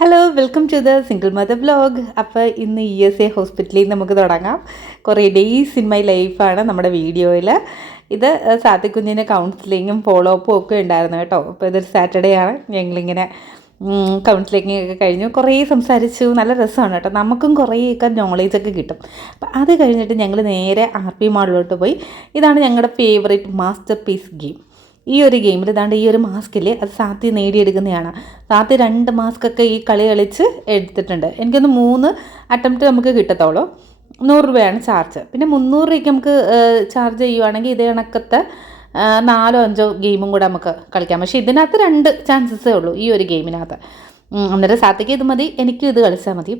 Hello welcome to the single mother vlog. അപ്പോൾ ഇന്ന് ESA ഹോസ്പിറ്റലിൽ നമുക്ക് തുടങ്ങാം. കുറേ ഡേയ്സ് ഇൻ മൈ ലൈഫാണ് നമ്മുടെ വീഡിയോയിൽ. ഇത് സാത്തിക്കുഞ്ഞിന് കൗൺസിലിങ്ങും ഫോളോ അപ്പും ഒക്കെ ഉണ്ടായിരുന്നു കേട്ടോ. അപ്പോൾ ഇതൊരു സാറ്റർഡേ ആണ്. ഞങ്ങളിങ്ങനെ കൗൺസിലിംഗ് ഒക്കെ കഴിഞ്ഞു, കുറേ സംസാരിച്ചു. നല്ല രസമാണ് കേട്ടോ, നമുക്കും കുറേയൊക്കെ നോളേജൊക്കെ കിട്ടും. അപ്പോൾ അത് കഴിഞ്ഞിട്ട് ഞങ്ങൾ നേരെ RP മാളിലോട്ട് പോയി. ഇതാണ് ഞങ്ങളുടെ ഫേവറേറ്റ് മാസ്റ്റർ പീസ് ഗെയിം. ഈ ഒരു ഗെയിമിൽ ഇതാണ്ട് ഈ ഒരു മാസ്കിൽ അത് സാത്തി നേടിയെടുക്കുന്നതാണ്. സാത്തി 2 മാസ്കൊക്കെ ഈ കളി കളിച്ച് എടുത്തിട്ടുണ്ട്. എനിക്കൊന്ന് 3 അറ്റംപ്റ്റ് നമുക്ക് കിട്ടത്തുള്ളൂ. 100 രൂപയാണ് ചാർജ്. പിന്നെ 300 രൂപയ്ക്ക് നമുക്ക് ചാർജ് ചെയ്യുവാണെങ്കിൽ ഇതേ കണക്കത്തെ 4-5 ഗെയിമും കൂടെ നമുക്ക് കളിക്കാം. പക്ഷേ ഇതിനകത്ത് 2 ചാൻസസേ ഉള്ളൂ ഈ ഒരു ഗെയിമിനകത്ത്. അന്നേരം സാത്തിക്ക് ഇത് മതി, എനിക്കും ഇത് കളിച്ചാൽ മതി.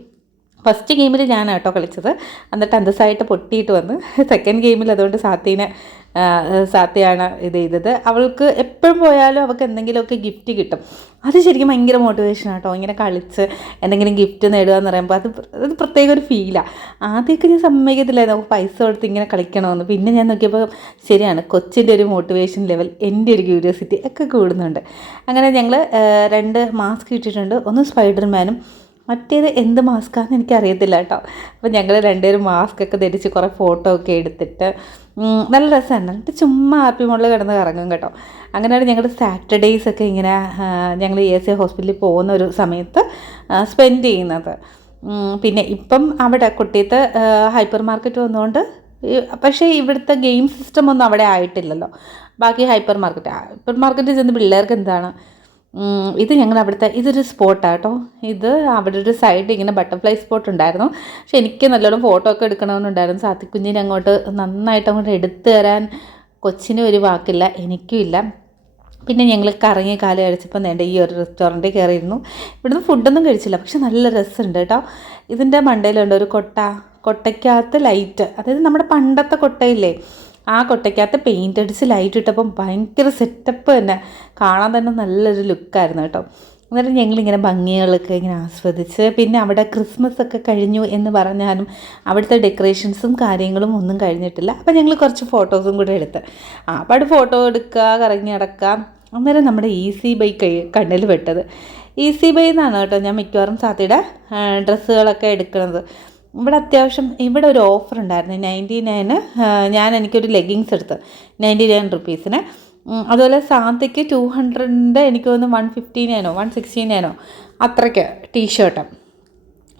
ഫസ്റ്റ് ഗെയിമിൽ ഞാൻ കേട്ടോ കളിച്ചത്, എന്നിട്ട് അന്തസ്സായിട്ട് പൊട്ടിയിട്ട് വന്ന്. സെക്കൻഡ് ഗെയിമിൽ അതുകൊണ്ട് സാത്തിയാണ് ഇത് ചെയ്തത്. അവൾക്ക് എപ്പോഴും പോയാലും അവൾക്ക് എന്തെങ്കിലുമൊക്കെ ഗിഫ്റ്റ് കിട്ടും. അത് ശരിക്കും ഭയങ്കര മോട്ടിവേഷൻ ആട്ടോ. ഇങ്ങനെ കളിച്ച് എന്തെങ്കിലും ഗിഫ്റ്റ് നേടുക എന്ന് പറയുമ്പോൾ അത് പ്രത്യേക ഒരു ഫീലാണ്. ആദ്യമൊക്കെ ഞാൻ സമ്മതിക്കത്തില്ലായിരുന്നു നമുക്ക് പൈസ കൊടുത്ത് ഇങ്ങനെ കളിക്കണമെന്ന്. പിന്നെ ഞാൻ നോക്കിയപ്പോൾ ശരിയാണ്, കൊച്ചിൻ്റെ ഒരു മോട്ടിവേഷൻ ലെവൽ, എൻ്റെ ഒരു ക്യൂരിയോസിറ്റി ഒക്കെ കൂടുന്നുണ്ട്. അങ്ങനെ ഞങ്ങൾ 2 മാസ്ക് ഇട്ടിട്ടുണ്ട്. ഒന്ന് സ്പൈഡർമാനും മറ്റേത് എന്ത് മാസ്കാണെന്ന് എനിക്കറിയത്തില്ല കേട്ടോ. അപ്പോൾ ഞങ്ങൾ 2 മാസ്ക് ഒക്കെ ധരിച്ച് കുറേ ഫോട്ടോ ഒക്കെ എടുത്തിട്ട് നല്ല രസമാണ്. എന്നിട്ട് ചുമ്മാ RP മോളിൽ കിടന്ന് കറങ്ങും കേട്ടോ. അങ്ങനെയാണ് ഞങ്ങളുടെ സാറ്റർഡേയ്സ് ഒക്കെ ഇങ്ങനെ ഞങ്ങൾ ESA ഹോസ്പിറ്റലിൽ പോകുന്ന ഒരു സമയത്ത് സ്പെൻഡ് ചെയ്യുന്നത്. പിന്നെ ഇപ്പം അവിടെ കൊട്ടിയത്ത് ഹൈപ്പർ മാർക്കറ്റ് വന്നുകൊണ്ട്, പക്ഷേ ഇവിടുത്തെ ഗെയിം സിസ്റ്റം ഒന്നും അവിടെ ആയിട്ടില്ലല്ലോ. ബാക്കി ഹൈപ്പർ മാർക്കറ്റിൽ ചെന്ന് പിള്ളേർക്ക് എന്താണ്, ഇത് ഞങ്ങൾ അവിടുത്തെ ഇതൊരു സ്പോട്ടാണ് കേട്ടോ. ഇത് അവിടെ ഒരു സൈഡ് ഇങ്ങനെ ബട്ടർഫ്ലൈ സ്പോട്ട് ഉണ്ടായിരുന്നു. പക്ഷെ എനിക്ക് നല്ലോണം ഫോട്ടോ ഒക്കെ എടുക്കണമെന്നുണ്ടായിരുന്നു. സാത്തിക്കുഞ്ഞിനെ നന്നായിട്ട് അങ്ങോട്ട് എടുത്തു തരാൻ കൊച്ചിനും ഒരു വാക്കില്ല, എനിക്കും ഇല്ല. പിന്നെ ഞങ്ങൾ കറങ്ങി കാല് കഴിച്ചപ്പോൾ നേണ്ട ഈ ഒരു റെസ്റ്റോറൻറ്റിൽ കയറിയിരുന്നു. ഇവിടുന്ന് ഫുഡൊന്നും കഴിച്ചില്ല, പക്ഷെ നല്ല രസമുണ്ട് കേട്ടോ. ഇതിൻ്റെ മണ്ടയിലുണ്ട് ഒരു കൊട്ടയ്ക്കകത്ത് ലൈറ്റ്, അതായത് നമ്മുടെ പണ്ടത്തെ കൊട്ടയില്ലേ, ആ കൊട്ടയ്ക്കകത്ത് പെയിൻ്റ് അടിച്ച് ലൈറ്റ് ഇട്ടപ്പം ഭയങ്കര സെറ്റപ്പ് തന്നെ, കാണാൻ തന്നെ നല്ലൊരു ലുക്കായിരുന്നു കേട്ടോ. അന്നേരം ഞങ്ങളിങ്ങനെ ഭംഗികളൊക്കെ ഇങ്ങനെ ആസ്വദിച്ച്, പിന്നെ അവിടെ ക്രിസ്മസ് ഒക്കെ കഴിഞ്ഞു എന്ന് പറഞ്ഞാലും അവിടുത്തെ ഡെക്കറേഷൻസും കാര്യങ്ങളും ഒന്നും കഴിഞ്ഞിട്ടില്ല. അപ്പോൾ ഞങ്ങൾ കുറച്ച് ഫോട്ടോസും കൂടെ എടുത്ത് അപ്പോൾ അവിടെ ഫോട്ടോ എടുക്കുക, കറങ്ങി നടക്കാം. അന്നേരം നമ്മുടെ ഈസി ബൈ കണ്ണിൽ പെട്ടത്. ഈസി ബൈ എന്നാണ് കേട്ടോ ഞാൻ മിക്കവാറും സാത്തിയുടെ ഡ്രസ്സുകളൊക്കെ എടുക്കുന്നത്. ഇവിടെ അത്യാവശ്യം ഇവിടെ ഒരു ഓഫർ ഉണ്ടായിരുന്നു, 99. എനിക്കൊരു ലെഗിങ്സ് എടുത്ത് 99 റുപ്പീസിന്. അതുപോലെ സാത്തിക്ക് 200 എനിക്ക് തോന്നുന്നു 159 169 അത്രയ്ക്ക് ടീഷർട്ട്.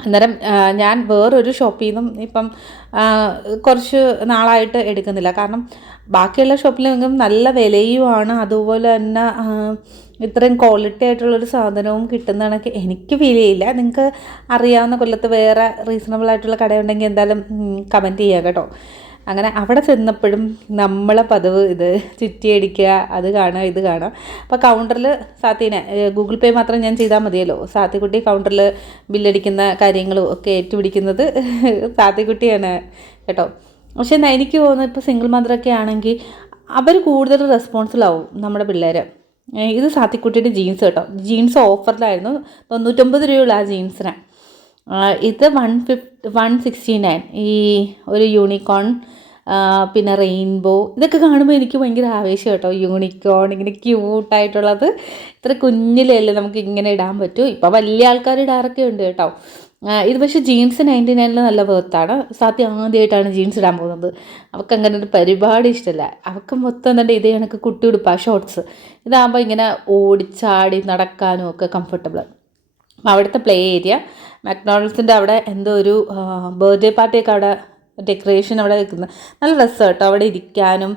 അന്നേരം ഞാൻ വേറൊരു ഷോപ്പിൽ നിന്നും ഇപ്പം കുറച്ച് നാളായിട്ട് എടുക്കുന്നില്ല. കാരണം ബാക്കിയുള്ള ഷോപ്പിലെങ്കിലും നല്ല വിലയുമാണ്, അതുപോലെ തന്നെ ഇത്രയും ക്വാളിറ്റി ആയിട്ടുള്ളൊരു സാധനവും കിട്ടുന്നതാണെങ്കിൽ എനിക്ക് ഫീൽ ചെയ്യില്ല. നിങ്ങൾക്ക് അറിയാവുന്ന കൊല്ലത്ത് വേറെ റീസണബിൾ ആയിട്ടുള്ള കടയുണ്ടെങ്കിൽ എന്തായാലും കമൻറ്റ് ചെയ്യുക കേട്ടോ. അങ്ങനെ അവിടെ ചെന്നപ്പോഴും നമ്മളെ പതിവ് ഇത് ചുറ്റിയടിക്കുക, അത് കാണുക ഇത് കാണുക. അപ്പോൾ കൗണ്ടറിൽ സാത്തിനെ ഗൂഗിൾ പേ മാത്രം ഞാൻ ചെയ്താൽ മതിയല്ലോ. സാത്തിക്കുട്ടി കൗണ്ടറിൽ ബില്ലടിക്കുന്ന കാര്യങ്ങളും ഒക്കെ ഏറ്റുപിടിക്കുന്നത് സാത്തിക്കുട്ടിയാണ് കേട്ടോ. പക്ഷേ എനിക്ക് തോന്നുന്നു ഇപ്പോൾ സിംഗിൾ മദറൊക്കെ ആണെങ്കിൽ അവർ കൂടുതൽ റെസ്പോൺസിബിളാവും നമ്മുടെ പിള്ളേർ. ഇത് സാത്തിക്കുട്ടിയുടെ ജീൻസ് കേട്ടോ. ജീൻസ് ഓഫറിലായിരുന്നു, 99 രൂപയുള്ള ആ ജീൻസിന്. ഇത് 169. ഈ ഒരു യൂണിക്കോൺ പിന്നെ റെയിൻബോ ഇതൊക്കെ കാണുമ്പോൾ എനിക്ക് ഭയങ്കര ആവേശം കേട്ടോ. യൂണിക്കോൺ ഇങ്ങനെ ക്യൂട്ടായിട്ടുള്ളത് ഇത്ര കുഞ്ഞിലല്ലേ നമുക്ക് ഇങ്ങനെ ഇടാൻ പറ്റൂ. ഇപ്പോൾ വലിയ ആൾക്കാർ ഇടാറൊക്കെ ഉണ്ട് കേട്ടോ. ഇത് പക്ഷേ ജീൻസ് 99 നല്ല വേർത്താണ്. സാത്തി ആദ്യമായിട്ടാണ് ജീൻസ് ഇടാൻ പോകുന്നത്. അവൾക്ക് അങ്ങനെ ഒരു പരിപാടി ഇഷ്ടമല്ല. അവൾക്ക് മൊത്തം തന്നെ ഇതേ കണക്ക് കുട്ടി ഉടുപ്പാണ്, ഷോർട്സ്. ഇതാകുമ്പോൾ ഇങ്ങനെ ഓടിച്ചാടി നടക്കാനും ഒക്കെ കംഫർട്ടബിൾ. അവിടുത്തെ പ്ലേ ഏരിയ, മക്ഡൊണാൾഡ്സിൻ്റെ അവിടെ എന്തോ ഒരു ബർത്ത്ഡേ പാർട്ടിയൊക്കെ അവിടെ ഡെക്കറേഷൻ അവിടെ വെക്കുന്നത് നല്ല രസം കേട്ടോ. അവിടെ ഇരിക്കാനും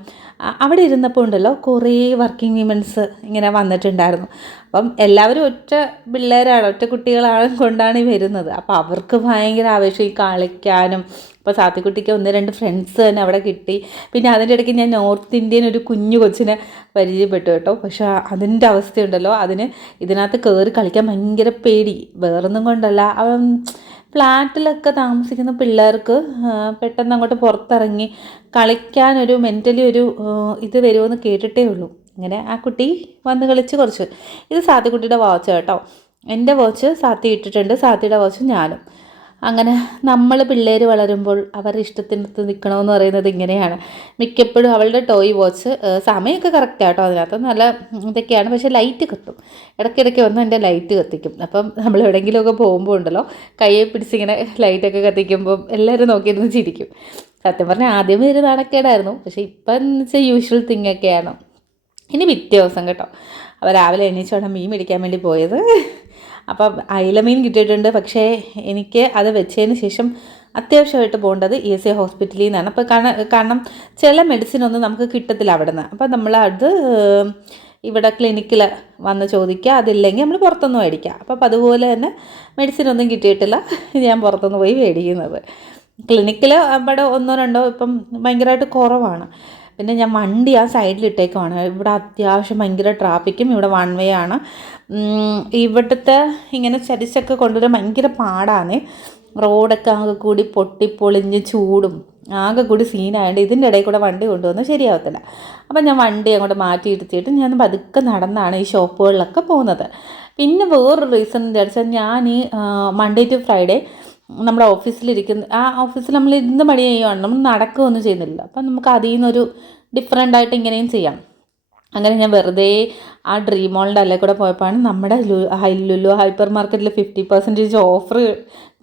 അവിടെ ഇരുന്നപ്പോൾ ഉണ്ടല്ലോ കുറേ വർക്കിംഗ് വിമൻസ് ഇങ്ങനെ വന്നിട്ടുണ്ടായിരുന്നു. അപ്പം എല്ലാവരും ഒറ്റ പിള്ളേരാണ്, ഒറ്റ കുട്ടികളാണ് കൊണ്ടാണ് ഈ വരുന്നത്. അപ്പോൾ അവർക്ക് ഭയങ്കര ആവേശം ഈ കളിക്കാനും. അപ്പോൾ സാത്തിക്കുട്ടിക്ക് 1-2 ഫ്രണ്ട്സ് തന്നെ അവിടെ കിട്ടി. പിന്നെ അതിൻ്റെ ഇടയ്ക്ക് ഞാൻ നോർത്ത് ഇന്ത്യൻ ഒരു കുഞ്ഞു കൊച്ചിനെ പരിചയപ്പെട്ടു കേട്ടോ. പക്ഷേ അതിൻ്റെ അവസ്ഥയുണ്ടല്ലോ, ഇതിനകത്ത് കയറി കളിക്കാൻ ഭയങ്കര പേടി. വേറൊന്നും കൊണ്ടല്ല, അവൻ ഫ്ലാറ്റിലൊക്കെ താമസിക്കുന്ന പിള്ളേർക്ക് പെട്ടെന്ന് അങ്ങോട്ട് പുറത്തിറങ്ങി കളിക്കാനൊരു മെൻ്റലി ഒരു ഇത് വരുമെന്ന് കേട്ടിട്ടേ ഉള്ളൂ. അങ്ങനെ ആ കുട്ടി വന്ന് കളിച്ച് കുറച്ച്. ഇത് സാത്തിക്കുട്ടിയുടെ വാച്ച് കേട്ടോ. എൻ്റെ വാച്ച് സാത്തി ഇട്ടിട്ടുണ്ട്, സാത്തിയുടെ വാച്ച് ഞാനും. അങ്ങനെ നമ്മൾ പിള്ളേർ വളരുമ്പോൾ അവരുടെ ഇഷ്ടത്തിനടുത്ത് നിൽക്കണമെന്ന് പറയുന്നത് ഇങ്ങനെയാണ്. മിക്കപ്പോഴും അവളുടെ ടോയ് വാച്ച് സമയമൊക്കെ കറക്റ്റ് ആട്ടോ, അതിനകത്ത് നല്ല ഇതൊക്കെയാണ്, പക്ഷേ ലൈറ്റ് കത്തും. ഇടയ്ക്കിടയ്ക്ക് വന്ന് എൻ്റെ ലൈറ്റ് കത്തിക്കും. അപ്പം നമ്മൾ എവിടെയെങ്കിലുമൊക്കെ പോകുമ്പോൾ ഉണ്ടല്ലോ, കയ്യെ പിടിച്ചിങ്ങനെ ലൈറ്റൊക്കെ കത്തിക്കുമ്പോൾ എല്ലാവരും നോക്കിയിരുന്ന് ചിരിക്കും. സത്യം പറഞ്ഞാൽ ആദ്യമേ ഒരു നാണക്കേടായിരുന്നു, പക്ഷേ ഇപ്പം എന്ന് വെച്ചാൽ യൂഷ്വൽ തിങ്ങൊക്കെയാണ്. ഇനി പിറ്റേ ദിവസം കേട്ടോ, അപ്പോൾ രാവിലെ എണീച്ചോടെ മീൻ മേടിക്കാൻ വേണ്ടി പോയത്. അപ്പം അയില മീൻ കിട്ടിയിട്ടുണ്ട്. പക്ഷേ എനിക്ക് അത് വെച്ചതിന് ശേഷം അത്യാവശ്യമായിട്ട് പോകേണ്ടത് ESA ഹോസ്പിറ്റലിൽ നിന്നാണ്. അപ്പോൾ കാരണം ചില മെഡിസിനൊന്നും നമുക്ക് കിട്ടത്തില്ല അവിടെ നിന്ന്. അപ്പോൾ നമ്മൾ അത് ഇവിടെ ക്ലിനിക്കിൽ വന്ന് ചോദിക്കുക, അതില്ലെങ്കിൽ നമ്മൾ പുറത്തുനിന്ന് മേടിക്കുക. അപ്പം അതുപോലെ തന്നെ മെഡിസിനൊന്നും കിട്ടിയിട്ടില്ല, ഞാൻ പുറത്തുനിന്ന് പോയി മേടിക്കുന്നത്. ക്ലിനിക്കിൽ അവിടെ 1-2 ഇപ്പം ഭയങ്കരമായിട്ട് കുറവാണ്. പിന്നെ ഞാൻ വണ്ടി ആ സൈഡിലിട്ടേക്കുവാണ്. ഇവിടെ അത്യാവശ്യം ഭയങ്കര ട്രാഫിക്കും, ഇവിടെ 1 വേ ആണ്. ഇവിടുത്തെ ഇങ്ങനെ ചരിച്ചൊക്കെ കൊണ്ടുവരാൻ ഭയങ്കര പാടാണ്. റോഡൊക്കെ ആകെ കൂടി പൊട്ടിപ്പൊളിഞ്ഞ് ചൂടും ആകെ കൂടി സീനായതുകൊണ്ട് ഇതിൻ്റെ ഇടയിൽ കൂടെ വണ്ടി കൊണ്ടുവന്നാൽ ശരിയാവത്തില്ല. അപ്പം ഞാൻ വണ്ടി അങ്ങോട്ട് മാറ്റിയിരുത്തിയിട്ട് ഞാൻ പതുക്കെ നടന്നാണ് ഈ ഷോപ്പുകളിലൊക്കെ പോകുന്നത്. പിന്നെ വേറൊരു റീസൺ എന്ന് വെച്ചാൽ ഞാൻ ഈ മൺഡേ ടു ഫ്രൈഡേ നമ്മുടെ ഓഫീസിലിരിക്കുന്ന ആ ഓഫീസിൽ നമ്മൾ ഇരുന്ന് പണി ചെയ്യുകയാണ്, നമ്മൾ നടക്കുകയൊന്നും ചെയ്യുന്നില്ല. അപ്പം നമുക്ക് അതിൽ നിന്നൊരു ഡിഫറെൻ്റായിട്ട് ഇങ്ങനെയും ചെയ്യാം. അങ്ങനെ ഞാൻ വെറുതെ ആ ഡ്രീം മോളിൻ്റെ അല്ലേ കൂടെ പോയപ്പോഴാണ് നമ്മുടെ ലുലു ഹൈപ്പർ മാർക്കറ്റിൽ 50% ഓഫർ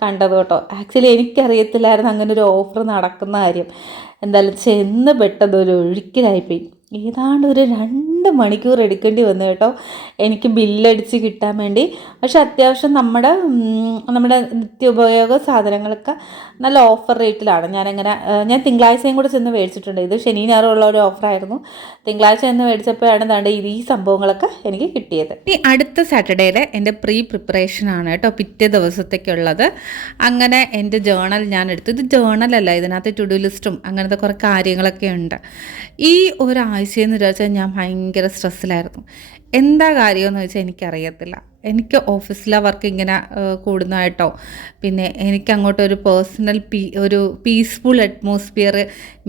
കണ്ടത് കേട്ടോ. ആക്ച്വലി എനിക്കറിയത്തില്ലായിരുന്നു അങ്ങനെ ഒരു ഓഫർ നടക്കുന്ന കാര്യം. എന്തായാലും ചെന്ന് പെട്ടതൊരു ഒഴുക്കിലായിപ്പോയി. ഏതാണ്ട് ഒരു 2 മണിക്കൂർ എടുക്കേണ്ടി വന്നു കേട്ടോ എനിക്ക് ബില്ലടിച്ച് കിട്ടാൻ വേണ്ടി. പക്ഷെ അത്യാവശ്യം നമ്മുടെ നിത്യോപയോഗ സാധനങ്ങളൊക്കെ നല്ല ഓഫർ റേറ്റിലാണ്. ഞാൻ തിങ്കളാഴ്ചയും കൂടെ ചെന്ന് മേടിച്ചിട്ടുണ്ട്. ഇത് ശനി ഞായറും ഉള്ള ഒരു ഓഫറായിരുന്നു. തിങ്കളാഴ്ച ചെന്ന് മേടിച്ചപ്പോഴാണ് ദാണ്ട് ഈ സംഭവങ്ങളൊക്കെ എനിക്ക് കിട്ടിയത്. ഈ അടുത്ത സാറ്റർഡേയിൽ എൻ്റെ പ്രിപ്പറേഷനാണ് കേട്ടോ, പിറ്റേ ദിവസത്തേക്കുള്ളത്. അങ്ങനെ എൻ്റെ ജേണൽ ഞാൻ എടുത്തു. ഇത് ജേണലല്ല, ഇതിനകത്ത് ടു ഡു ലിസ്റ്റും അങ്ങനത്തെ കുറേ കാര്യങ്ങളൊക്കെ ഉണ്ട്. ഈ ഒരാഴ്ചയെന്ന് വെച്ചാൽ ഞാൻ ഭയങ്കര സ്ട്രെസ്സിലായിരുന്നു. എന്താ കാര്യമെന്ന് വെച്ചാൽ എനിക്കറിയത്തില്ല. എനിക്ക് ഓഫീസിലെ വർക്ക് ഇങ്ങനെ കൂടുന്നതായിട്ടോ, പിന്നെ എനിക്കങ്ങോട്ടൊരു പേഴ്സണൽ ഒരു പീസ്ഫുൾ അറ്റ്മോസ്ഫിയർ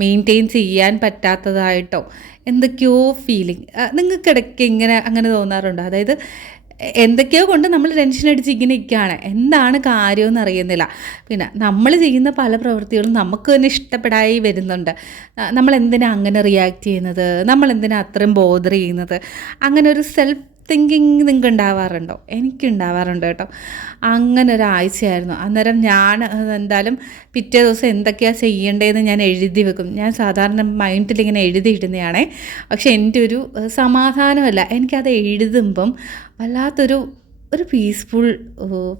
മെയിൻറ്റെയിൻ ചെയ്യാൻ പറ്റാത്തതായിട്ടോ എന്തൊക്കെയോ ഫീലിംഗ് നിങ്ങൾക്കിടയ്ക്ക് അങ്ങനെ തോന്നാറുണ്ടോ? അതായത് എന്തൊക്കെയോ കൊണ്ട് നമ്മൾ ടെൻഷൻ അടിച്ച് ഇങ്ങനെ ഇരിക്കുകയാണ്, എന്താണ് കാര്യമെന്ന് അറിയുന്നില്ല. പിന്നെ നമ്മൾ ചെയ്യുന്ന പല പ്രവൃത്തികളും നമുക്ക് തന്നെ ഇഷ്ടപ്പെടായി വരുന്നുണ്ട്. നമ്മളെന്തിനാണ് അങ്ങനെ റിയാക്ട് ചെയ്യുന്നത്, നമ്മളെന്തിനാണ് അത്രയും ബോദർ ചെയ്യുന്നത്, അങ്ങനെ ഒരു സെൽഫ് തിങ്കിങ് നിങ്ങൾക്ക് ഉണ്ടാവാറുണ്ടോ? എനിക്കുണ്ടാവാറുണ്ട് കേട്ടോ. അങ്ങനെ ഒരാഴ്ചയായിരുന്നു. അന്നേരം ഞാൻ എന്തായാലും പിറ്റേ ദിവസം എന്തൊക്കെയാണ് ചെയ്യേണ്ടതെന്ന് ഞാൻ എഴുതി വെക്കും. ഞാൻ സാധാരണ മൈൻഡിൽ ഇങ്ങനെ എഴുതിയിടുന്നതാണേ. പക്ഷെ എൻ്റെ ഒരു സമാധാനമല്ല, എനിക്കത് എഴുതുമ്പം വല്ലാത്തൊരു പീസ്ഫുൾ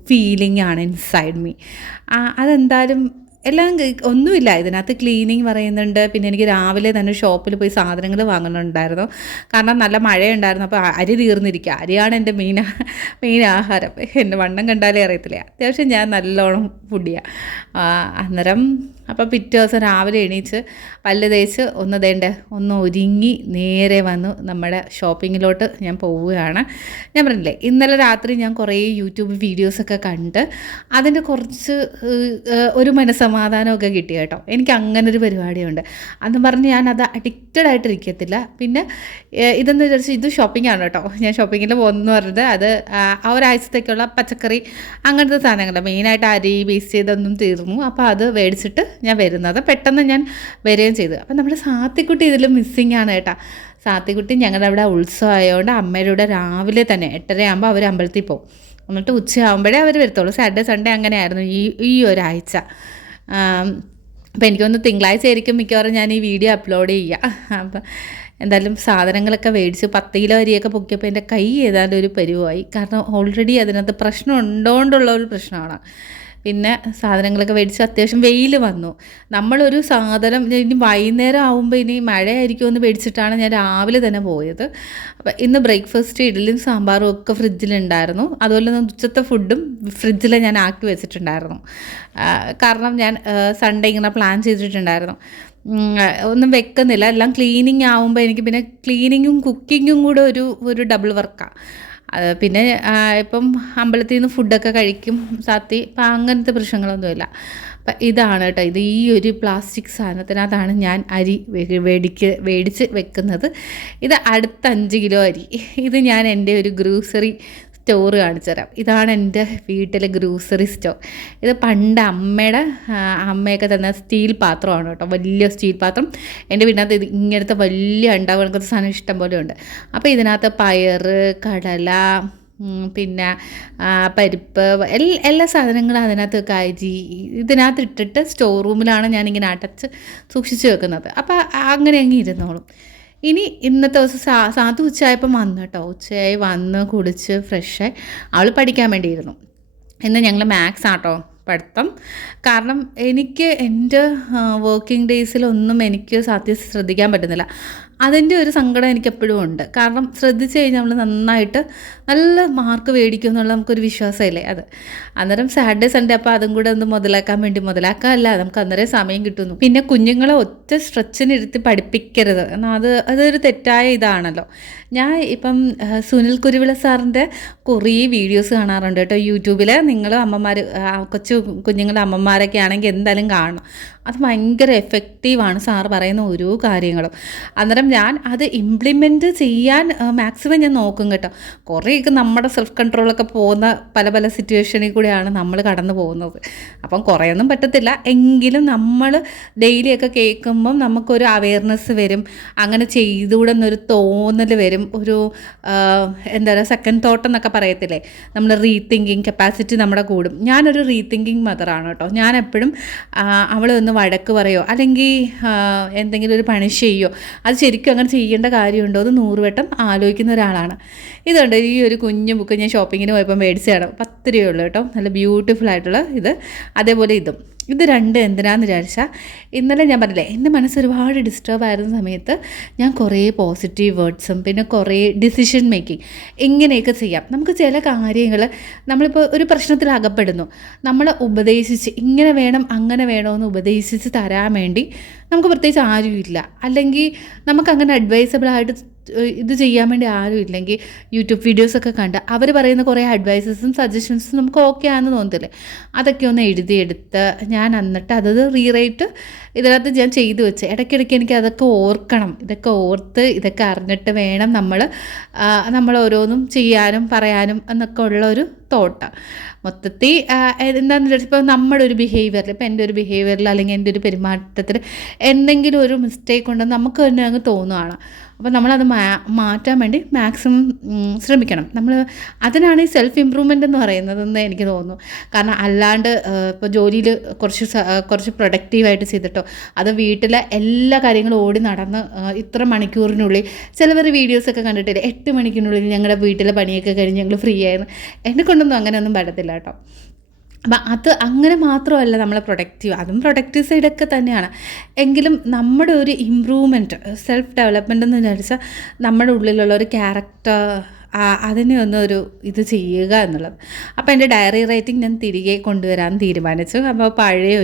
ഫീലിംഗ് ആണ് ഇൻസൈഡ് മീ. അതെന്തായാലും എല്ലാം ഒന്നുമില്ല. ഇതിനകത്ത് ക്ലീനിങ് പറയുന്നുണ്ട്. പിന്നെ എനിക്ക് രാവിലെ തന്നെ ഷോപ്പിൽ പോയി സാധനങ്ങൾ വാങ്ങുന്നുണ്ടായിരുന്നു. കാരണം നല്ല മഴയുണ്ടായിരുന്നു. അപ്പോൾ അരി തീർന്നിരിക്കുക. അരിയാണ് എൻ്റെ മെയിൻ ആഹാരം. എൻ്റെ വണ്ണം കണ്ടാലേ അറിയത്തില്ല. അത്യാവശ്യം ഞാൻ നല്ലോണം ഫുഡിയാണ്. അന്നേരം അപ്പോൾ പിറ്റേ ദിവസം രാവിലെ എണീച്ച് പല്ല് തേച്ച് ഒന്ന് ഒരുങ്ങി നേരെ വന്നു നമ്മുടെ ഷോപ്പിങ്ങിലോട്ട് ഞാൻ പോവുകയാണ്. ഞാൻ പറഞ്ഞില്ലേ, ഇന്നലെ രാത്രി ഞാൻ കുറേ യൂട്യൂബ് വീഡിയോസൊക്കെ കണ്ട് അതിൻ്റെ കുറച്ച് ഒരു മനസ്സമാധാനമൊക്കെ കിട്ടി കേട്ടോ. എനിക്ക് അങ്ങനൊരു പരിപാടിയുണ്ട്. അന്ന് പറഞ്ഞ് ഞാനത് അഡിക്റ്റഡ് ആയിട്ടിരിക്കത്തില്ല. പിന്നെ ഇതെന്ന് വിചാരിച്ച് ഇത് ഷോപ്പിംഗാണ് കേട്ടോ. ഞാൻ ഷോപ്പിങ്ങിൽ പോകുന്നതെന്ന് പറഞ്ഞത് അത് ആ ഒരാഴ്ചത്തേക്കുള്ള പച്ചക്കറി അങ്ങനത്തെ സാധനങ്ങൾ, മെയിനായിട്ട് അരി ബേസ് ചെയ്തൊന്നും തീർന്നു. അപ്പോൾ അത് മേടിച്ചിട്ട് ഞാൻ വരുന്നത്. പെട്ടെന്ന് ഞാൻ വരികയും ചെയ്തു. അപ്പം നമ്മുടെ സാത്തിക്കുട്ടി ഇതിൽ മിസ്സിങ് ആണ് കേട്ടോ. സാത്തിക്കുട്ടി ഞങ്ങളുടെ അവിടെ ഉത്സവം ആയതുകൊണ്ട് അമ്മയുടെ കൂടെ രാവിലെ തന്നെ 8:30 ആകുമ്പോൾ അവർ അമ്പലത്തിൽ പോകും. എന്നിട്ട് ഉച്ചയാകുമ്പോഴേ അവർ വരത്തുള്ളൂ. സാറ്റർഡേ സൺഡേ അങ്ങനെയായിരുന്നു ഈ ഒരാഴ്ച. അപ്പോൾ എനിക്കൊന്ന് തിങ്കളാഴ്ച ആയിരിക്കും മിക്കവാറും ഞാൻ ഈ വീഡിയോ അപ്ലോഡ് ചെയ്യുക. അപ്പം എന്തായാലും സാധനങ്ങളൊക്കെ മേടിച്ച് 10 കിലോ അരിയൊക്കെ പൊക്കിയപ്പോൾ എൻ്റെ കൈ ഏതാണ്ട് ഒരു പരുവായി. കാരണം ഓൾറെഡി അതിനകത്ത് പ്രശ്നം ഉണ്ടോണ്ടുള്ള ഒരു പ്രശ്നമാണ്. പിന്നെ സാധനങ്ങളൊക്കെ മേടിച്ച് അത്യാവശ്യം വെയിൽ വന്നു. നമ്മളൊരു സാധനം ഇനി വൈകുന്നേരം ആകുമ്പോൾ ഇനി മഴയായിരിക്കുമെന്ന് മേടിച്ചിട്ടാണ് ഞാൻ രാവിലെ തന്നെ പോയത്. അപ്പോൾ ഇന്ന് ബ്രേക്ക്ഫാസ്റ്റ് ഇഡ്ഡലിയും സാമ്പാറും ഒക്കെ ഫ്രിഡ്ജിലുണ്ടായിരുന്നു. അതുപോലെ തന്നെ ഉച്ചത്തെ ഫുഡും ഫ്രിഡ്ജിൽ ഞാൻ ആക്കി വെച്ചിട്ടുണ്ടായിരുന്നു. കാരണം ഞാൻ സൺഡേ ഇങ്ങനെ പ്ലാൻ ചെയ്തിട്ടുണ്ടായിരുന്നു. ഒന്നും വെക്കുന്നില്ല, എല്ലാം ക്ലീനിങ് ആകുമ്പോൾ എനിക്ക് പിന്നെ ക്ലീനിങ്ങും കുക്കിങ്ങും കൂടെ ഒരു ഡബിൾ വർക്കാണ്. പിന്നെ ഇപ്പം അമ്പലത്തിൽ നിന്ന് ഫുഡൊക്കെ കഴിക്കും സാത്തി. അപ്പം അങ്ങനത്തെ പ്രശ്നങ്ങളൊന്നുമില്ല. അപ്പം ഇതാണ് കേട്ടോ, ഇത് ഈ ഒരു പ്ലാസ്റ്റിക് സാധനത്തിനകത്താണ് ഞാൻ അരി മേടിച്ച് വെക്കുന്നത്. ഇത് അടുത്ത 5 കിലോ അരി. ഇത് ഞാൻ എൻ്റെ ഒരു ഗ്രോസറി സ്റ്റോർ കാണിച്ചു തരാം. ഇതാണ് എൻ്റെ വീട്ടിലെ ഗ്രോസറി സ്റ്റോർ. ഇത് പണ്ട് അമ്മയൊക്കെ തന്ന സ്റ്റീൽ പാത്രമാണ് കേട്ടോ, വലിയ സ്റ്റീൽ പാത്രം. എൻ്റെ വീടിനകത്ത് ഇത് ഇങ്ങനത്തെ വലിയ ഉണ്ടാവുക കണക്കത്തെ സാധനം ഇഷ്ടം പോലെ ഉണ്ട്. അപ്പോൾ ഇതിനകത്ത് പയറ്, കടല, പിന്നെ പരിപ്പ്, എല്ലാ സാധനങ്ങളും അതിനകത്ത് അരി ഇതിനകത്ത് ഇട്ടിട്ട് സ്റ്റോർ റൂമിലാണ് ഞാനിങ്ങനെ അടച്ച് സൂക്ഷിച്ച് വെക്കുന്നത്. അപ്പോൾ അങ്ങനെ അങ്ങ് ഇരുന്നോളും. ഇനി ഇന്നത്തെ ദിവസം സാധു ഉച്ചയായപ്പം വന്നു കേട്ടോ. ഉച്ചയായി വന്ന് കുളിച്ച് ഫ്രഷായി അവൾ പഠിക്കാൻ വേണ്ടിയിരുന്നു. ഇന്ന് ഞങ്ങൾ മാത്സ് ആട്ടോ പഠിത്തം. കാരണം എനിക്ക് എൻ്റെ വർക്കിംഗ് ഡേയ്സിലൊന്നും എനിക്ക് ശ്രദ്ധിക്കാൻ പറ്റുന്നില്ല. അതിൻ്റെ ഒരു സങ്കടം എനിക്കെപ്പോഴും ഉണ്ട്. കാരണം ശ്രദ്ധിച്ച് കഴിഞ്ഞാൽ നമ്മൾ നന്നായിട്ട് നല്ല മാർക്ക് മേടിക്കും എന്നുള്ള നമുക്കൊരു വിശ്വാസമില്ലേ അത്. അന്നേരം സാറ്റർഡേ സൺഡേ അപ്പോൾ അതും കൂടെ ഒന്ന് മുതലാക്കാനല്ല, നമുക്ക് അന്നേരം സമയം കിട്ടുന്നു. പിന്നെ കുഞ്ഞുങ്ങളെ ഒറ്റ സ്ട്രെച്ചിനിരുത്തി പഠിപ്പിക്കരുത്, എന്നാൽ അതൊരു തെറ്റായ ഇതാണല്ലോ. ഞാൻ ഇപ്പം സുനിൽ കുരുവിള സാറിൻ്റെ കുറേ വീഡിയോസ് കാണാറുണ്ട് കേട്ടോ യൂട്യൂബിൽ. നിങ്ങൾ അമ്മമാർ, കുഞ്ഞുങ്ങളുടെ അമ്മമാരൊക്കെ ആണെങ്കിൽ എന്തായാലും കാണണം. അത് ഭയങ്കര എഫക്റ്റീവാണ് സാറ് പറയുന്ന ഓരോ കാര്യങ്ങളും. അന്നേരം ഞാൻ അത് ഇംപ്ലിമെൻറ്റ് ചെയ്യാൻ മാക്സിമം ഞാൻ നോക്കും കേട്ടോ. കുറേയൊക്കെ നമ്മുടെ സെൽഫ് കൺട്രോളൊക്കെ പോകുന്ന പല സിറ്റുവേഷനിൽ കൂടെയാണ് നമ്മൾ കടന്നു പോകുന്നത്. അപ്പം കുറേയൊന്നും പറ്റത്തില്ല, എങ്കിലും നമ്മൾ ഡെയിലിയൊക്കെ കേൾക്കുമ്പം നമുക്കൊരു അവെയർനെസ് വരും. അങ്ങനെ ചെയ്തുകൂടെന്നൊരു തോന്നൽ വരും. ഒരു എന്താ പറയുക, സെക്കൻഡ് തോട്ട് എന്നൊക്കെ പറയത്തില്ലേ, നമ്മൾ റീതിങ്കിങ് കപ്പാസിറ്റി നമ്മുടെ കൂടും. ഞാനൊരു റീതിങ്കിങ് മദറാണ് കേട്ടോ. ഞാൻ എപ്പോഴും അവളെ ഒന്ന് വഴക്ക് പറയോ അല്ലെങ്കിൽ എന്തെങ്കിലും ഒരു പണിഷ് ചെയ്യോ, അത് ശരിക്കും അങ്ങനെ ചെയ്യേണ്ട കാര്യമുണ്ടോ എന്ന് 100 വട്ടം ആലോചിക്കുന്ന ഒരാളാണ്. ഇതുണ്ട്, ഈ ഒരു കുഞ്ഞു ബുക്ക് ഞാൻ ഷോപ്പിങ്ങിന് പോയപ്പോൾ മേടിച്ചതാണ്. 10 രൂപയുള്ളൂ കേട്ടോ. നല്ല ബ്യൂട്ടിഫുൾ ആയിട്ടുള്ള ഇത്. അതേപോലെ ഇത് രണ്ടും എന്തിനാന്ന് വിചാരിച്ചാൽ, ഇന്നലെ ഞാൻ പറഞ്ഞില്ലേ എൻ്റെ മനസ്സ് ഒരുപാട് ഡിസ്റ്റർബ് ആയിരുന്ന സമയത്ത് ഞാൻ കുറേ പോസിറ്റീവ് വേർഡ്സും പിന്നെ കുറേ ഡിസിഷൻ മേക്കിംഗ് ഇങ്ങനെയൊക്കെ ചെയ്യാം. നമുക്ക് ചില കാര്യങ്ങൾ നമ്മളിപ്പോൾ ഒരു പ്രശ്നത്തിൽ അകപ്പെടുന്നു, നമ്മളെ ഉപദേശിച്ച് ഇങ്ങനെ വേണം അങ്ങനെ വേണമെന്ന് ഉപദേശിച്ച് തരാൻ വേണ്ടി നമുക്ക് പ്രത്യേകിച്ച് ആരുമില്ല, അല്ലെങ്കിൽ നമുക്കങ്ങനെ അഡ്വൈസബിളായിട്ട് ഇത് ചെയ്യാൻ വേണ്ടി ആരും ഇല്ലെങ്കിൽ യൂട്യൂബ് വീഡിയോസൊക്കെ കണ്ട് അവർ പറയുന്ന കുറേ അഡ്വൈസസും സജഷൻസും നമുക്ക് ഓക്കെ ആണെന്ന് തോന്നത്തില്ലേ, അതൊക്കെ ഒന്ന് എഴുതിയെടുത്ത് ഞാൻ എന്നിട്ട് അത് റീറൈറ്റ് ഇതിനകത്ത് ഞാൻ ചെയ്തു വെച്ച് ഇടയ്ക്കിടയ്ക്ക് എനിക്ക് അതൊക്കെ ഓർക്കണം. ഇതൊക്കെ ഓർത്ത് ഇതൊക്കെ അറിഞ്ഞിട്ട് വേണം നമ്മൾ ഓരോന്നും ചെയ്യാനും പറയാനും എന്നൊക്കെ ഉള്ളൊരു തോട്ട്. മൊത്തത്തിൽ എന്താണെന്ന് വെച്ചാൽ ഇപ്പോൾ നമ്മുടെ ഒരു ബിഹേവിയറിൽ, ഇപ്പോൾ എൻ്റെ ഒരു ബിഹേവിയറിൽ അല്ലെങ്കിൽ എൻ്റെ ഒരു പെരുമാറ്റത്തിൽ എന്തെങ്കിലും ഒരു മിസ്റ്റേക്ക് ഉണ്ടെന്ന് നമുക്ക് തന്നെ അങ്ങ് തോന്നുകയാണ്. അപ്പോൾ നമ്മളത് മാറ്റാൻ വേണ്ടി മാക്സിമം ശ്രമിക്കണം. അതിനാണ് ഈ സെൽഫ് ഇമ്പ്രൂവ്മെൻ്റ് എന്ന് പറയുന്നതെന്ന് എനിക്ക് തോന്നുന്നു. കാരണം അല്ലാണ്ട് ഇപ്പോൾ ജോലിയിൽ കുറച്ച് പ്രൊഡക്റ്റീവായിട്ട് ചെയ്തിട്ടോ, അത് വീട്ടിലെ എല്ലാ കാര്യങ്ങളും ഓടി നടന്ന് ഇത്ര മണിക്കൂറിനുള്ളിൽ, ചിലവർ വീഡിയോസൊക്കെ കണ്ടിട്ടില്ലേ 8 മണിക്കൂറിനുള്ളിൽ ഞങ്ങളുടെ വീട്ടിലെ പണിയൊക്കെ കഴിഞ്ഞ് ഞങ്ങൾ ഫ്രീ ആയിരുന്നു. എന്നെ കൊണ്ടൊന്നും അങ്ങനെയൊന്നും പറ്റത്തില്ല കേട്ടോ. അപ്പം അത് അങ്ങനെ മാത്രമല്ല നമ്മളെ പ്രൊഡക്റ്റീവ്, അതും പ്രൊഡക്റ്റീവ് സൈഡൊക്കെ തന്നെയാണ്. എങ്കിലും നമ്മുടെ ഒരു ഇമ്പ്രൂവ്മെൻറ്റ്, സെൽഫ് ഡെവലപ്മെൻ്റ് എന്ന് വിചാരിച്ചാൽ നമ്മുടെ ഉള്ളിലുള്ള ഒരു ക്യാരക്ടർ അതിനെ ഒന്നൊരു ഇത് ചെയ്യുക എന്നുള്ളത്. അപ്പോൾ എൻ്റെ ഡയറി റൈറ്റിംഗ് ഞാൻ തിരികെ കൊണ്ടുവരാൻ തീരുമാനിച്ചു. അപ്പോൾ പഴയ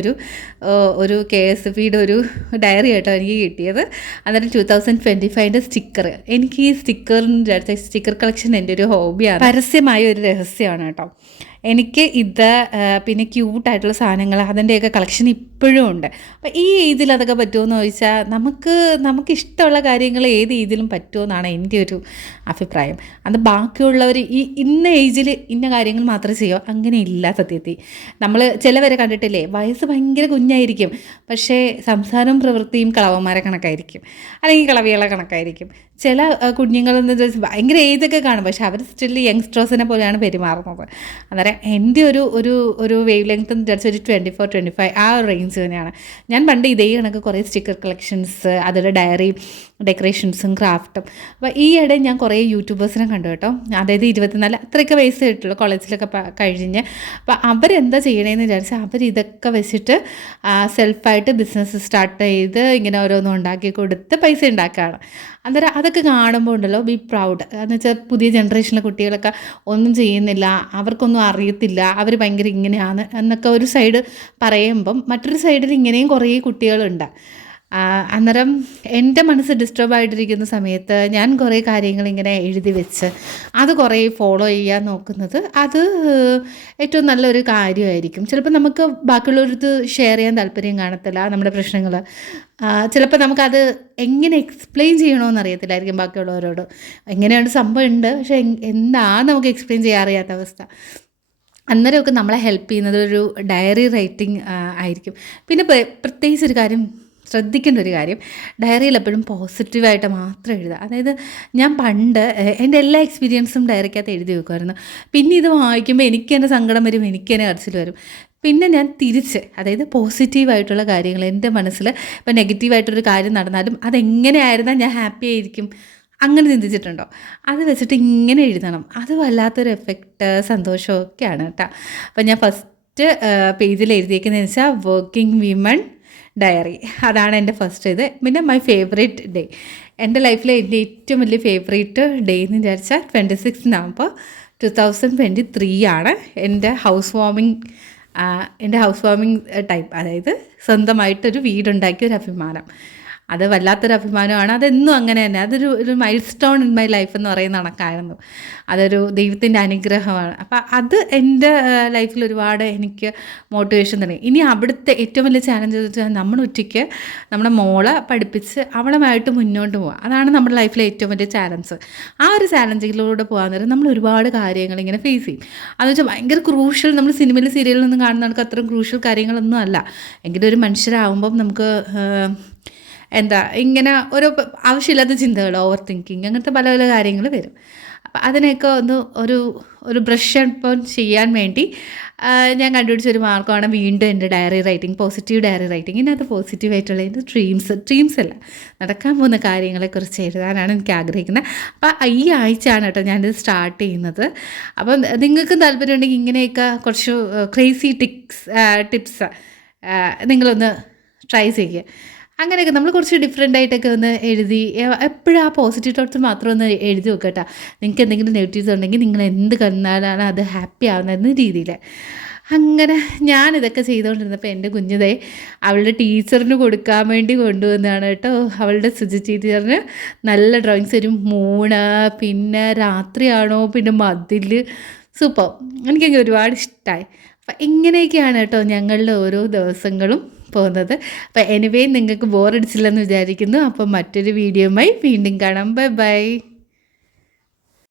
ഒരു KSFBയുടെ ഒരു ഡയറി കേട്ടോ എനിക്ക് കിട്ടിയത്. അന്നേരം 2025 സ്റ്റിക്കർ. എനിക്ക് ഈ സ്റ്റിക്കർ കളക്ഷൻ എൻ്റെ ഒരു ഹോബിയാണ്, പരസ്യമായ ഒരു രഹസ്യമാണ് കേട്ടോ. എനിക്ക് ഇത് പിന്നെ ക്യൂട്ടായിട്ടുള്ള സാധനങ്ങൾ അതിൻ്റെയൊക്കെ കളക്ഷൻ ഇപ്പോഴും ഉണ്ട്. അപ്പോൾ ഈ ഏജിൽ അതൊക്കെ പറ്റുമോയെന്ന് ചോദിച്ചാൽ നമുക്ക് ഇഷ്ടമുള്ള കാര്യങ്ങൾ ഏത് ഏജിലും പറ്റുമെന്നാണ് എൻ്റെ ഒരു അഭിപ്രായം. അത് ബാക്കിയുള്ളവർ ഇന്ന ഏജിൽ ഇന്ന കാര്യങ്ങൾ മാത്രമേ ചെയ്യൂ, അങ്ങനെ ഇല്ല സത്യത്തിൽ. നമ്മൾ ചിലവരെ കണ്ടിട്ടില്ലേ, വയസ്സ് ഭയങ്കര കുഞ്ഞായിരിക്കും, പക്ഷേ സംസാരവും പ്രവൃത്തിയും കളവന്മാരെ കണക്കായിരിക്കും, അല്ലെങ്കിൽ കളവികളെ കണക്കായിരിക്കും. ചില കുഞ്ഞുങ്ങളെന്ന് വെച്ചാൽ ഭയങ്കര ഏജൊക്കെ കാണും, പക്ഷെ അവർ സ്റ്റിൽ യങ്സ്റ്റേഴ്സിനെ പോലെയാണ് പെരുമാറുന്നത്. അന്നേരം എൻ്റെ ഒരു വേവ് ലെങ്ത് എന്ന് വിചാരിച്ച ഒരു 24-25 ആ ഒരു റേഞ്ച് തന്നെയാണ്. ഞാൻ പണ്ട് ഇതേ കണക്ക് കുറേ സ്റ്റിക്കർ കളക്ഷൻസ്, അതിൽ ഡയറി ഡെക്കറേഷൻസും ക്രാഫ്റ്റും. അപ്പോൾ ഈയിടെ ഞാൻ കുറേ യൂട്യൂബേഴ്സിനെ കണ്ടു കേട്ടോ. അതായത് 24 അത്രയൊക്കെ വയസ്സായിട്ടുള്ളൂ, കോളേജിലൊക്കെ കഴിഞ്ഞ്. അപ്പോൾ അവരെന്താ ചെയ്യണേന്ന് വിചാരിച്ചാൽ അവരിതൊക്കെ വെച്ചിട്ട് സെൽഫായിട്ട് ബിസിനസ് സ്റ്റാർട്ട് ചെയ്ത് ഇങ്ങനെ ഓരോന്നും ഉണ്ടാക്കി കൊടുത്ത് പൈസ ഉണ്ടാക്കുകയാണ്. അന്നേരം അതൊക്കെ കാണുമ്പോൾ ഉണ്ടല്ലോ ബി പ്രൗഡ്. എന്ന് വെച്ചാൽ പുതിയ ജനറേഷനിലെ കുട്ടികളൊക്കെ ഒന്നും ചെയ്യുന്നില്ല, അവർക്കൊന്നും അറിയത്തില്ല, അവർ ഭയങ്കര ഇങ്ങനെയാണ് എന്നൊക്കെ ഒരു സൈഡ് പറയുമ്പം മറ്റൊരു സൈഡിൽ ഇങ്ങനെയും കുറേ കുട്ടികളുണ്ട്. അന്നേരം എൻ്റെ മനസ്സ് ഡിസ്റ്റർബായിട്ടിരിക്കുന്ന സമയത്ത് ഞാൻ കുറേ കാര്യങ്ങൾ ഇങ്ങനെ എഴുതി വെച്ച് അത് കുറേ ഫോളോ ചെയ്യാൻ നോക്കുന്നത് അത് ഏറ്റവും നല്ലൊരു കാര്യമായിരിക്കും. ചിലപ്പോൾ നമുക്ക് ബാക്കിയുള്ളവരടുത്ത് ഷെയർ ചെയ്യാൻ താല്പര്യം കാണത്തില്ല നമ്മുടെ പ്രശ്നങ്ങൾ. ചിലപ്പോൾ നമുക്കത് എങ്ങനെ എക്സ്പ്ലെയിൻ ചെയ്യണമെന്ന് അറിയത്തില്ലായിരിക്കും ബാക്കിയുള്ളവരോട്. എങ്ങനെയാണ് സംഭവം ഉണ്ട്, പക്ഷേ എന്താണെന്ന് നമുക്ക് എക്സ്പ്ലെയിൻ ചെയ്യാൻ അറിയാത്ത അവസ്ഥ. അന്നേരമൊക്കെ നമ്മളെ ഹെൽപ്പ് ചെയ്യുന്നത് ഒരു ഡയറി റൈറ്റിംഗ് ആയിരിക്കും. പിന്നെ പ്രത്യേകിച്ച് ഒരു കാര്യം ശ്രദ്ധിക്കേണ്ട ഒരു കാര്യം, ഡയറിയിൽ എപ്പോഴും പോസിറ്റീവായിട്ട് മാത്രം എഴുതുക. അതായത് ഞാൻ പണ്ട് എൻ്റെ എല്ലാ എക്സ്പീരിയൻസും ഡയറിക്കകത്ത് എഴുതി വെക്കുമായിരുന്നു. പിന്നെ ഇത് വായിക്കുമ്പോൾ എനിക്ക് തന്നെ സങ്കടം വരും, എനിക്ക് തന്നെ കരച്ചിൽ വരും. പിന്നെ ഞാൻ തിരിച്ച്, അതായത് പോസിറ്റീവായിട്ടുള്ള കാര്യങ്ങൾ എൻ്റെ മനസ്സിൽ, ഇപ്പോൾ നെഗറ്റീവായിട്ടൊരു കാര്യം നടന്നാലും അതെങ്ങനെയായിരുന്നാൽ ഞാൻ ഹാപ്പി ആയിരിക്കും, അങ്ങനെ ചിന്തിച്ചിട്ടുണ്ടോ? അത് വെച്ചിട്ട് ഇങ്ങനെ എഴുതണം. അത് വല്ലാത്തൊരു എഫക്റ്റ്, സന്തോഷമൊക്കെയാണ് കേട്ടോ. അപ്പം ഞാൻ ഫസ്റ്റ് പേജിൽ എഴുതിയേക്കുന്നതെന്ന് വെച്ചാൽ വർക്കിംഗ് വിമൺ ഡയറി, അതാണ് എൻ്റെ ഫസ്റ്റ് ഇത്. പിന്നെ മൈ ഫേവറേറ്റ് ഡേ, എൻ്റെ ലൈഫിലെ എൻ്റെ ഏറ്റവും വലിയ ഫേവറേറ്റ് ഡേ എന്ന് വിചാരിച്ചാൽ 26 നവംബർ 2023 ആണ്. എൻ്റെ ഹൗസ് വാമിങ് ടൈം, അതായത് സ്വന്തമായിട്ടൊരു വീടുണ്ടാക്കിയ ഒരു അഭിമാനം. അത് വല്ലാത്തൊരു അഭിമാനമാണ്. അതെന്നും അങ്ങനെ തന്നെ. ഒരു mile stone in my life എന്ന് പറയുന്ന കണക്കായിരുന്നു. അതൊരു ദൈവത്തിൻ്റെ അനുഗ്രഹമാണ്. അപ്പം അത് എൻ്റെ ലൈഫിൽ ഒരുപാട് എനിക്ക് മോട്ടിവേഷൻ തന്നെ. ഇനി അവിടുത്തെ ഏറ്റവും വലിയ ചാലഞ്ച് എന്ന് വെച്ചാൽ നമ്മൾ ഒറ്റയ്ക്ക് നമ്മുടെ മോളെ പഠിപ്പിച്ച് അവളുമായിട്ട് മുന്നോട്ട് പോവുക. അതാണ് നമ്മുടെ ലൈഫിലെ ഏറ്റവും വലിയ ചാലഞ്ച്. ആ ഒരു ചാലഞ്ചിലൂടെ പോകാൻ നേരം നമ്മൾ ഒരുപാട് കാര്യങ്ങൾ ഇങ്ങനെ ഫേസ് ചെയ്യും. അതെന്ന് വെച്ചാൽ ഭയങ്കര ക്രൂഷ്യൽ, നമ്മൾ സിനിമയിൽ സീരിയലിലൊന്നും കാണുന്ന കണക്ക് അത്രയും ക്രൂഷ്യൽ കാര്യങ്ങളൊന്നും അല്ല. എങ്കിലും ഒരു മനുഷ്യരാകുമ്പം നമുക്ക് ഇങ്ങനെ ഓരോ ആവശ്യമില്ലാത്ത ചിന്തകൾ, ഓവർ തിങ്കിങ്, അങ്ങനത്തെ പല പല കാര്യങ്ങൾ വരും. അപ്പം അതിനെയൊക്കെ ഒരു ബ്രഷ് അപ്പ് ചെയ്യാൻ വേണ്ടി ഞാൻ കണ്ടുപിടിച്ചൊരു മാർഗ്ഗമാണ് വീണ്ടും എൻ്റെ diary writing, positive diary writing. ഇതിനകത്ത് പോസിറ്റീവായിട്ടുള്ള എൻ്റെ ഡ്രീംസ് അല്ല, നടക്കാൻ പോകുന്ന കാര്യങ്ങളെക്കുറിച്ച് എഴുതാനാണ് എനിക്ക് ആഗ്രഹിക്കുന്നത്. അപ്പോൾ ഈ ആഴ്ചയാണ് കേട്ടോ ഞാനിത് സ്റ്റാർട്ട് ചെയ്യുന്നത്. അപ്പം നിങ്ങൾക്കും താല്പര്യം ഉണ്ടെങ്കിൽ ഇങ്ങനെയൊക്കെ കുറച്ച് ക്രേസി ടിപ്സ് നിങ്ങളൊന്ന് ട്രൈ ചെയ്യുക. അങ്ങനെയൊക്കെ നമ്മൾ കുറച്ച് ഡിഫറെൻ്റ് ആയിട്ടൊക്കെ ഒന്ന് എഴുതി, എപ്പോഴും ആ പോസിറ്റീവ് തോട്ട്സ് മാത്രം ഒന്ന് എഴുതി വെക്കട്ടോ. നിങ്ങൾക്ക് എന്തെങ്കിലും നെഗറ്റീവ്സ് ഉണ്ടെങ്കിൽ നിങ്ങൾ എന്ത് കണ്ടാലാണ് അത് ഹാപ്പി ആവുന്നതെന്ന രീതിയിൽ. അങ്ങനെ ഞാനിതൊക്കെ ചെയ്തുകൊണ്ടിരുന്നപ്പോൾ എൻ്റെ കുഞ്ഞിതേ അവളുടെ ടീച്ചറിന് കൊടുക്കാൻ വേണ്ടി കൊണ്ടുവന്നതാണ് കേട്ടോ. അവളുടെ സുജി ടീച്ചറിന് നല്ല ഡ്രോയിങ്സ്, ഒരു മൂണ്, പിന്നെ രാത്രിയാണോ, പിന്നെ മതിൽ, സൂപ്പർ. എനിക്കങ്ങനെ ഒരുപാട് ഇഷ്ടമായി. അപ്പം ഇങ്ങനെയൊക്കെയാണ് കേട്ടോ ഞങ്ങളുടെ ഓരോ ദിവസങ്ങളും പോകുന്നത്. അപ്പോൾ എനിവേ നിങ്ങൾക്ക് ബോറടിച്ചില്ലെന്ന് വിചാരിക്കുന്നു. അപ്പം മറ്റൊരു വീഡിയോയുമായി വീണ്ടും കാണാം. Bye bye.